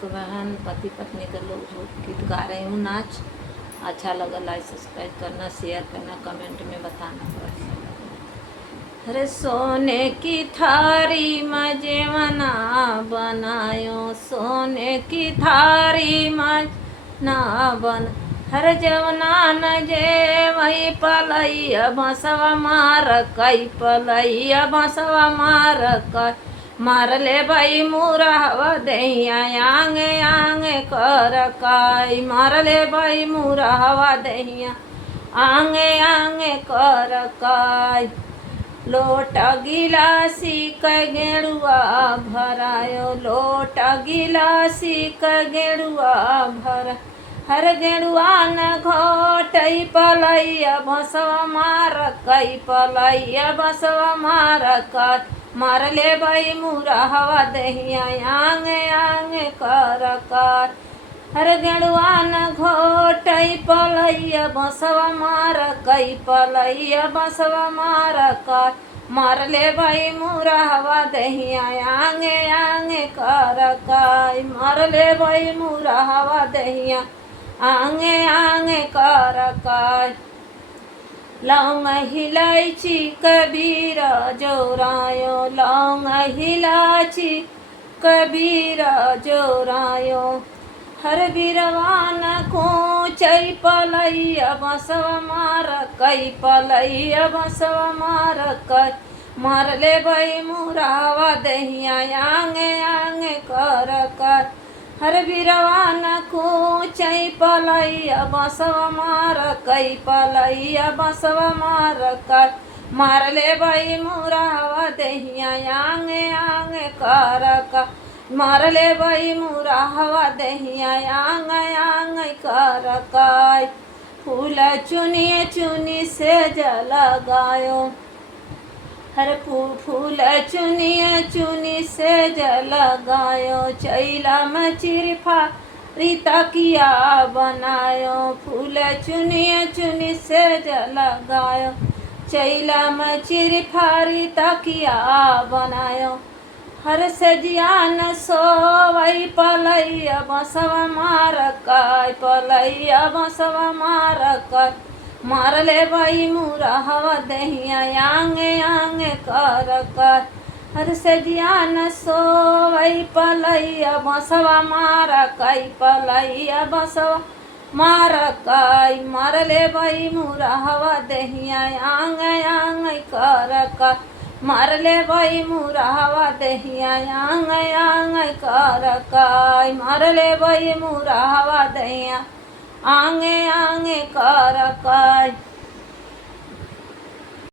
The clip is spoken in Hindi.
को बहन पति पत्नी के लोग जो गीत गा रही हूँ नाच अच्छा लगा लाइक सब्सक्राइब करना, शेयर करना, कमेंट में बताना कैसा लगा। अरे सोने की थारी में जेवना बनायो, सोने की थारी में ना बन हर जवना न जे वही पलैया बसवा मार कई पलैया बसवा मार कई मार ले भाई मुरहवा दहिया आंगे आंगे कर काई मार ले भाई मुरहवा दहिया आंगे आंगे कर काई लोटा गिलासी क गेड़ुआ भरायो, लोटा गिलासी क गेड़ुआ भर हर गेड़ुआ न घोटई पलैया बसवा मार कई पलैया बसवा मार कई मार ले भाई मुरहवा दहिया आंगे आंगे कर कर हर गेड़ुआ न घोटई पलैया बसवा मार कई पलैया बसवा मार कर मार ले भाई मुरहवा दहिया आंगे आंगे कर कर मार ले भाई मुरहवा दहिया आंगे आंगे कर कर लौंग हिलायची कबीरा जोरायो, लौंग हिलायची कबीरा जोरायो हर बिरवान को चई पलैया बसवा मार कई पलैया बसवा मार कई मार ले भाई मुरहवा दहिया आंगे आंगे कर कर हर बिरवान को चई पलैया बसवा मार कई पलैया बसवा मार कर मार ले भाई मुरहवा दहिया आंगे आंगे कर कर मार ले भाई मुरहवा दहिया आंगे आंगे कर कर फूल चुनिए चुनी से जलगायो हर फूल चुनिए चुनी से जलगायो चैला में चिरफा रीता किया बनायो फूल चुनिए चुनी से जलगायो चैला में चिरफा रीता किया बनायो हर सजिया न सोवई पलैया बसवा मार कई पलैया बसवा मार कई मार ले भाई मुरहवा दहिया आंगे आंगे कर कर हर सजिया न सोवई पलैया बसवा मार कई पलैया बसवा मार कई मार ले भाई मुरहवा दहिया आंगे आंगे कर कर मार ले भाई मुरहवा दहिया आंगे आंगे कर कर मार ले भाई मुरहवा दहिया आंगे आंगे कर कर